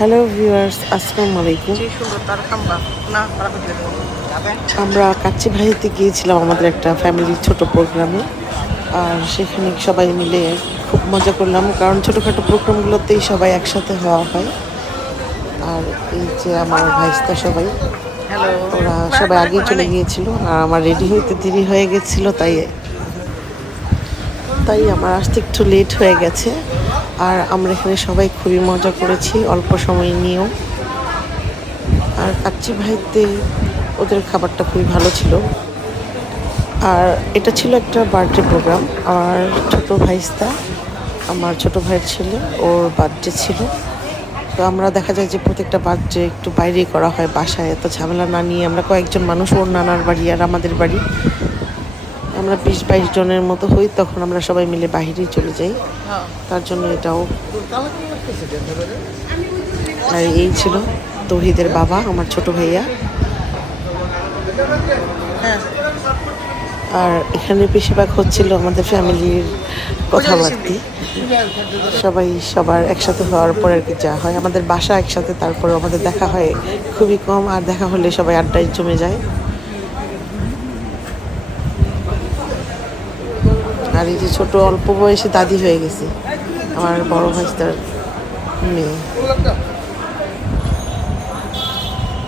Hello viewers, আসসালামু আলাইকুম। আমরা কাচ্চি ভাইতে গিয়েছিলাম আমাদের একটা ফ্যামিলির ছোট প্রোগ্রামে। আর সেখানে সবাই মিলে খুব মজা করলাম, কারণ ছোটোখাটো প্রোগ্রামগুলোতেই সবাই একসাথে হওয়া হয়। আর এই যে আমার ভাইস্তা সবাই, ওরা সবাই আগেই চলে গিয়েছিল আর আমার রেডি হইতে দেরি হয়ে গেছিল, তাই তাই আমার আসতে একটু লেট হয়ে গেছে। আর আমরা এখানে সবাই খুবই মজা করেছি অল্প সময় নিয়েও। আর কাচ্চি ভাইতে ওদের খাবারটা খুবই ভালো ছিল। আর এটা ছিল একটা বার্থডে প্রোগ্রাম। আমার ছোট ভাইস্তা, আমার ছোট ভাইয়ের ছেলে, ওর বার্থডে ছিল। তো আমরা দেখা যায় যে প্রত্যেকটা বার্থডে একটু বাইরেই করা হয়, বাসায় এত ঝামেলা না নিয়ে। আমরা কয়েকজন মানুষ, ওর নানার বাড়ি আর আমাদের বাড়ি, আমরা 20-22 জনের মতো হই, তখন আমরা সবাই মিলে বাহিরেই চলে যাই। তার জন্য এটাও। আর এই ছিল তৌহিদের বাবা, আমার ছোট ভাইয়া। আর এখানে বেশিরভাগ হচ্ছিল আমাদের ফ্যামিলির কথাবার্তি। সবাই সবার একসাথে হওয়ার পর আর কি যা হয়, আমাদের বাসা একসাথে, তারপর আমাদের দেখা হয় খুবই কম। আর দেখা হলে সবাই আড্ডায় জমে যায়। আর এই যে ছোট অল্প বয়সে দাদি হয়ে গেছে আমার বড় ভাইস্তার মেয়ে।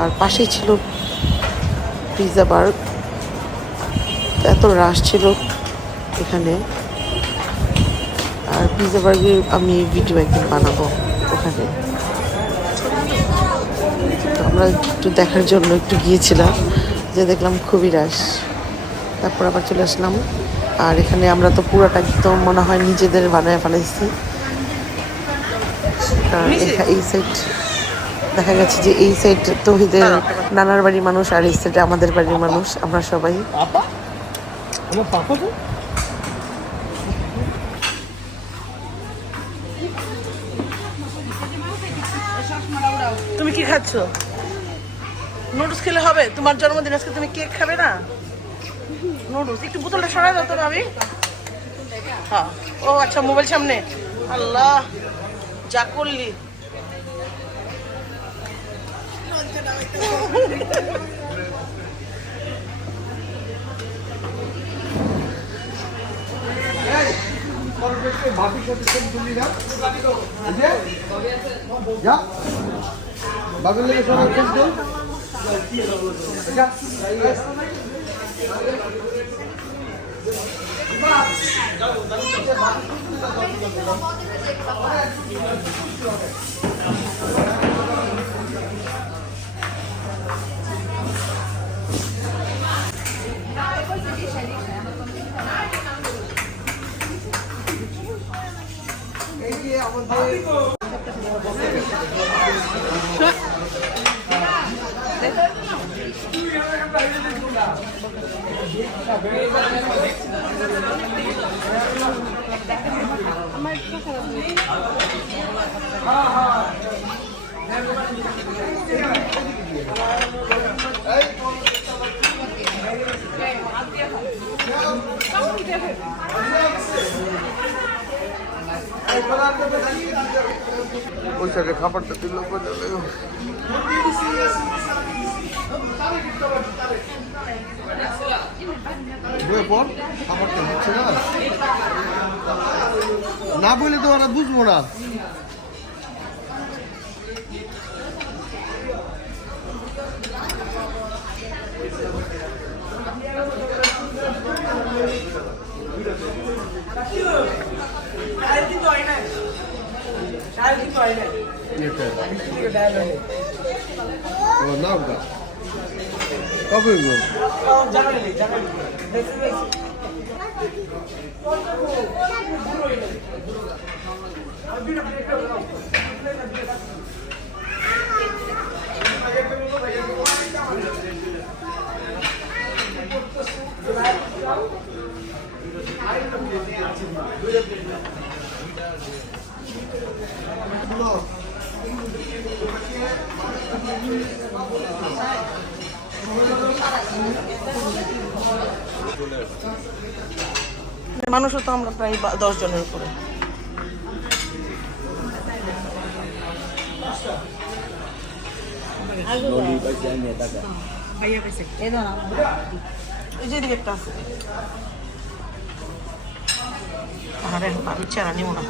আর পাশেই ছিল পিৎজা বার্গ। এত রাশ ছিল এখানে। আর পিৎজা বার্গের আমি ভিডিও একদিন বানাবো ওখানে। তো আমরা একটু দেখার জন্য একটু গিয়েছিলাম, যে দেখলাম খুবই রাশ। তারপর আবার চলে আসলাম। আর এখানে আমরা তো পুরোটা একদম মনে হয় নিজেদের বানায় ফেলাইছি। কারণ এই সাইড দেখা গেছে যে এই সাইড তৌহিদের নানার বাড়ির মানুষ, আর এই সাইডে আমাদের বাড়ির মানুষ, আমরা সবাই। তুমি কি খাচ্ছ? নুডলস খেলে হবে? তোমার জন্মদিন আজকে, তুমি কেক খাবে না? নুডলস একটু বোতলটা সরাই দাও তো আমি। হ্যাঁ, ও আচ্ছা, মোবাইল সামনে। আল্লাহ, যা করলি। ওই সাইডে খাবারটা দিল পর খাবারটা দিচ্ছে না, না বলে তো ওরা বুঝবো না। নাম কবে মানুষও তো আমরা প্রায় 10 জনের উপরে। এই যে এদিকে একটা আছে। আরে আমি চেরা নিব না।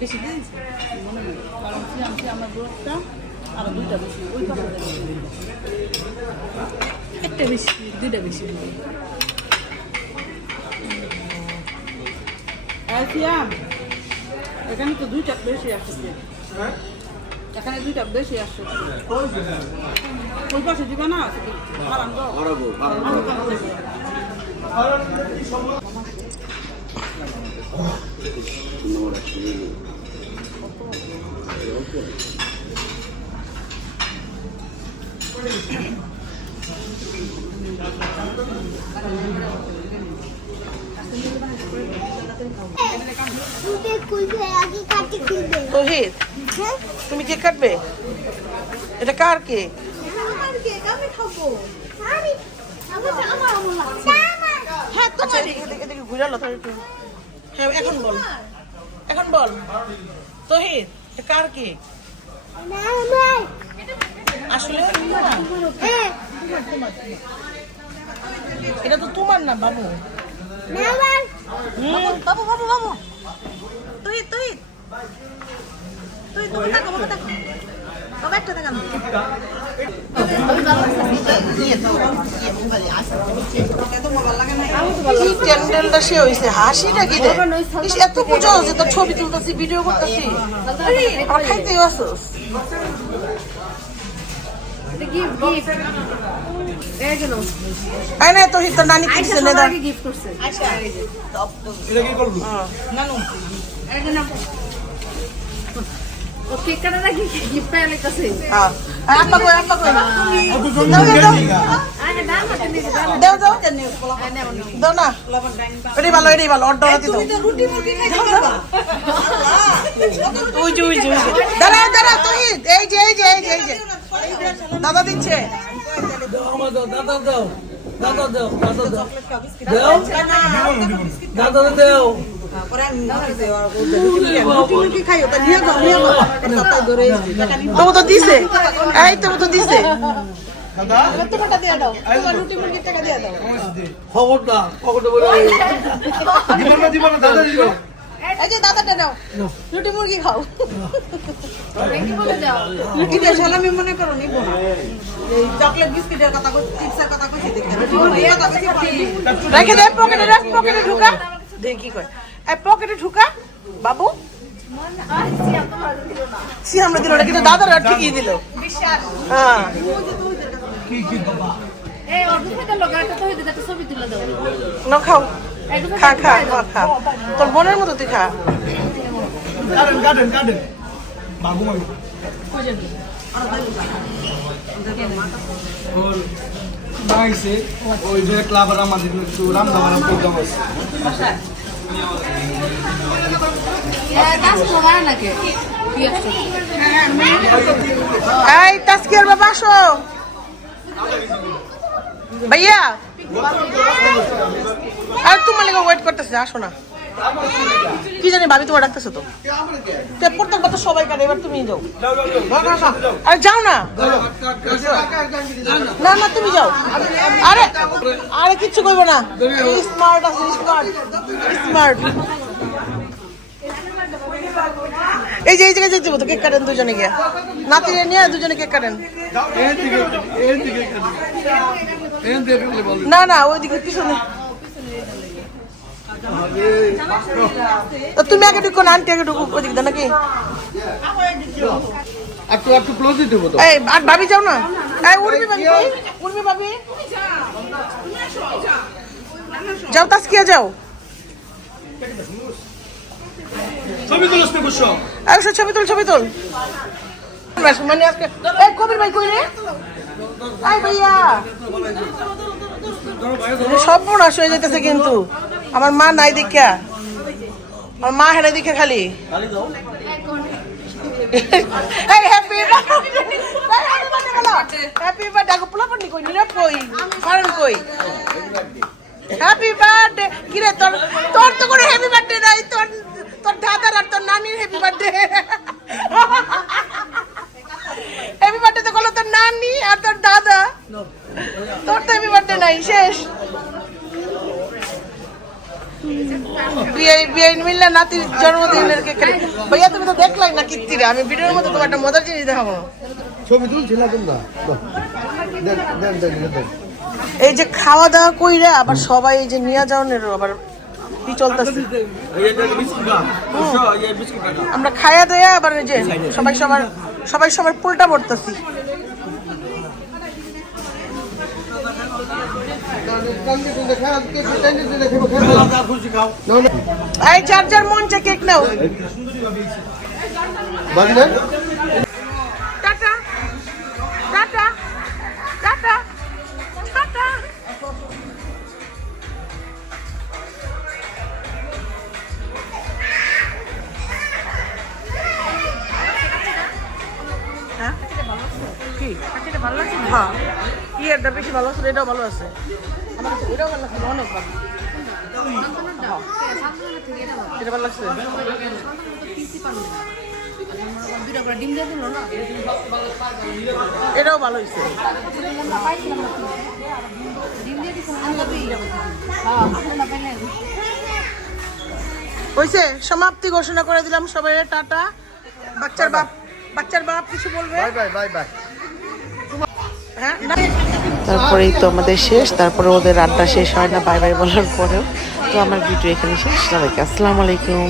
বেশি দিয়েছি কারণ আমার ব্রতটা আরো দুইটা বেশি ওই পাশে একটা বেশি দুইটা বেশি এখানে তো দুইটা বেশি আসছে এখানে দুইটা বেশি আসছে ওই পাশে দিবে না তৌহিদ তুমি কেক কাটবে? এটা কার কেক? আচ্ছা এদিকে ঘুরে লো তাহলে। হ্যাঁ এখন বল, এখন বল তৌহিদ এটা কার কেক? আসলে এটা তো তোমার না বাবু। বাবু বাবু বাবু তৌহিদ তৌহিদ হাসিটা কি এত পুজো হচ্ছে তোর ছবি তুলতেছি ভিডিও করতেছি আমার খাইতে আসোস তৌহিদ তোর নানি কিনছে নানু দাদা দিচ্ছে তো দিছে এই তো দিছে দাদাটা দাও রুটি মুরগি খাও রুটি দিয়ে সালামি মনে করো নিবো না চকলেট বিস্কিটের কথা চিপসের কথা কইছি রেখে দে পকেটে রাখ পকেটে ঢুকা দেখ কি কয় এই পকেটে ঢুকা বাবু সিয়াম দিল না কিন্তু দাদারা ঠিকই দিল হ্যাঁ এই অর্ধেকটা লগাটা তো হইতে একটা ছবি তুলে দাও না খাও খা খা খা তোর বোনের মতো তুই খা গার্ডেন বাবু মাগো কই যাবি আর বাইসে ওই যে ক্লাবের আমাদের একটু রামদাবার প্রোগ্রাম আছে এই তাসকিয়ার বাবা আসো ভাইয়া আর তোমার লেগে ওয়েট করতেছে আসো না কি জানি ভাবি তোমার ডাকতেছে তো প্রত্যেকবার তো সবাই কাটে এবার তুমি যাও আরে যাও না না না তুমি যাও আরে আরে কিচ্ছু করবো না স্মার্ট আছে স্মার্ট স্মার্ট এই যে এই জায়গায় যেতে তো কেক কাটেন দুজনে গিয়ে নাতিরে নিয়ে দুজনে কেক কাটেন না না ওইদিকে পিছনে তুমি আগে ঢুকো না আন্টি আগে ঢুকো ওইদিকে দা নাকি একটু ক্লোজ দিতে হবে তো এই আর ভাবি যাও না এই উর্মি ভাবি যাও তাসকিয়া যাও ছবি তুলছ না বসো আচ্ছা ছবি তুল মানে আজকে এই কবির ভাই কই রে আই ভাইয়া সব পড়াশ হয়ে যাইতেছে কিন্তু আমার মা নাই দেখা আমার মা হেরে দিকে খালি এই হ্যাপি হ্যাপি বার্থডে আগো পোলা পানি কই নিরা কই কারণ কই হ্যাপি বার্থডে কি রে তোর তোর তো কোনো হ্যাপি বার্থডে নাই তোর তোর দাদার আর তোর নানির হ্যাপি বার্থডে হ্যাপি বার্থডে তো বলো তোর নানি আর তোর দাদা তোর তো হ্যাপি বার্থডে নাই শেষ বিয়ে মিললে নাতির জন্মদিনের কেক ভাইয়া তুমি তো দেখলাই না কীর্তিরা আমি ভিডিওর মধ্যে তোমার একটা মজার জিনিস দেখাবো ছবি তুলছিলাম তোমরা দেন দেন দেন দেন এই যে খাওয়া দাওয়া কইরা আবার সবাই এই যে নিয়ে যাওয়ার আবার কি চলতেছে আমরা খায়া দেয়া আবার এই যে সবাই সবার পুলটা পড়তেছি এই যার যার মন চায় কেক নাও বাড়ি দেন টাটা টাটা টাটা টাটা হ্যাঁ কি ভালো লাগছে হ্যাঁ কি এটা বেশি ভালো আছে এটাও ভালো আছে আমার কাছে এটাও ভালো লাগছে অনেক ভালো এটা ভালো লাগছে এটাও ভালো হয়েছে হয়েছে সমাপ্তি ঘোষণা করে দিলাম সবাই টাটা বাচ্চার বাপ কিছু বলবে বাই বাই বাই বাই হ্যাঁ তারপরেই তো আমাদের শেষ, তারপরে ওদের আড্ডা শেষ হয় না বাই বাই বলার পরেও। তো আমার ভিডিও এখানে শেষ। সবাইকে আসসালামু আলাইকুম।